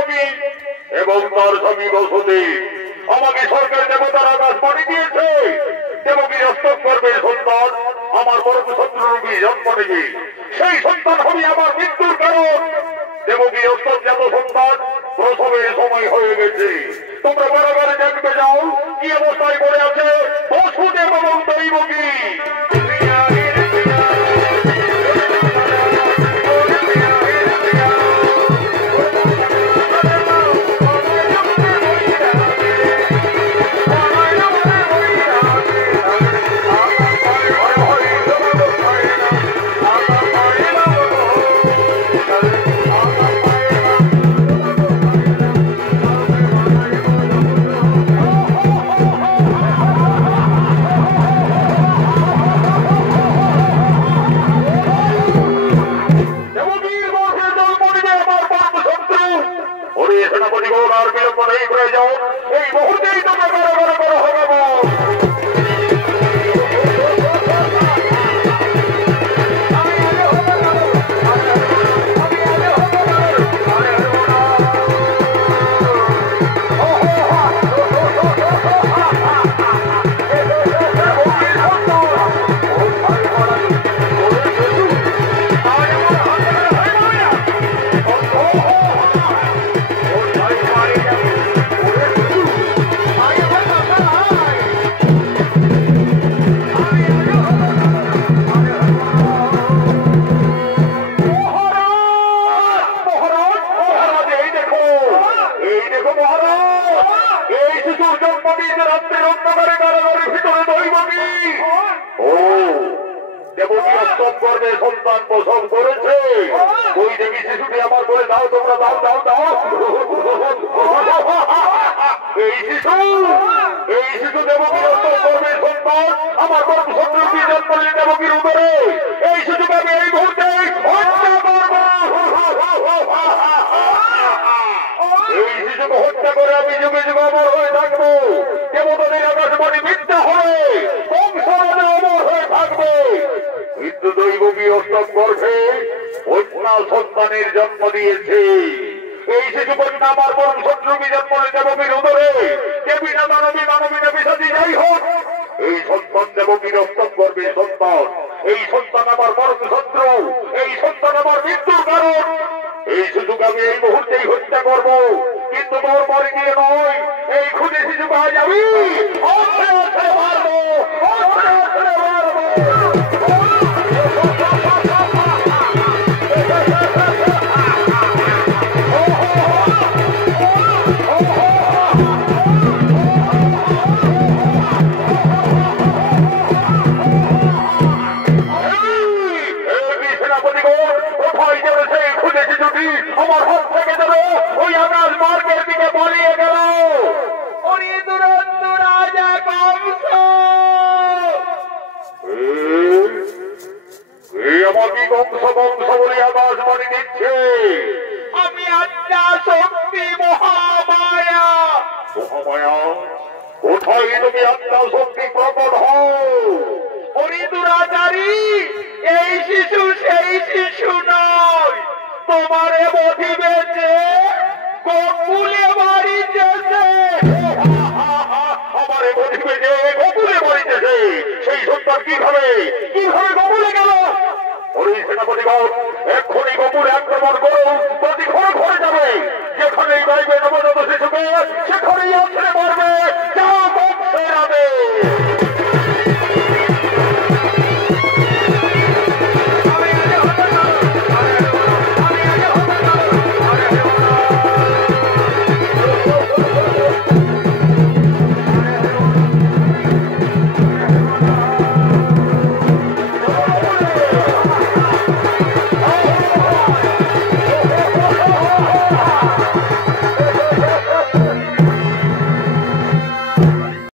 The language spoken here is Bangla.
দেবী এবং তার স্বামী বসুদেব আমাকে স্বর্গের দেবতার আকাশ পানি দিয়েছে। দেবকী হস্তক করবে সন্তান আমার পরম শত্রু রূপী জন্ম নেবে, সেই সন্তান হবে আমার মৃত্যুর কারণ। দেবকী হস্তক জাত সন্তান প্রসবের সময় হয়ে গেছে। তোমরা বরাবরে দেখতে যাও কি অবস্থায় পড়ে আছে বসুদেব এবং দৈবকী। এই মুহূর্তেই তোমরা বড় হবে। সন্তান প্রসব করেছে ওই দেবী শিশুটি আমার বলে দাও, তোমরা দাও দাও দাও। এই শিশু দেবকী করবে সন্তান আমার পরম শত্রুটি জন্ম নিয়ে দেবকীর উপরে। এই শিশুকে আমি এই মুহূর্তে হত্যা করব। এই শিশুকে হত্যা করে আমি যুগে যুগে অমর হয়ে থাকবো। দেবতাদের আকাশবাণী মিথ্যা হবে, বংশরাজে অমর হয়ে থাকবে। কিন্তু দৈবকী অষ্টম গর্ভে কন্যা সন্তানের জন্ম দিয়েছে। এই শিশু কন্যা আমার পরম শত্রুকে জন্ম নিয়ে দেবকীর উদরে। দেবী না মানবী, মানবী না বিশাচী যাই হোক, এই সন্তান দেবকীর অষ্টম গর্ভের সন্তান। এই সন্তান আমার পরম শত্রু, এই সন্তান আমার মৃত্যুর কারণ। এই শিশুকে আমি এই মুহূর্তেই হত্যা করব, কিন্তু তোর পরে দিয়ে নয়। এই খুঁজে শিশুকে আজ আমি মারবো, মারবো। আমার হাত থেকে যেন ওই আকাশ মার্গের দিকে পালিয়ে গেল। রাজা কংস আমার কি কংস কংস বলে আকাশ বাড়ি দিচ্ছে। আমি আত্মা শক্তি মহামায়া। মহামায়া কোথায় তুমি আত্মা শক্তি প্রকট হও। অরিদুরাচারী এই শিশু সেই শিশু নয়, তোমারে বধিবেছে গোকুলে মারিতেছে। আমারে বধিবেছে গোকুলে মারিতেছে। সেই সন্তান কিভাবে গোকুলে গেল? ওই সেনাপতিগণ এক্ষুনি গোকুলে আক্রমণ করো, প্রতি ঘরে ঘরে যাবে। যেখানেই পাইবে নবজাত শিশুকে সেখানেই আছড়ে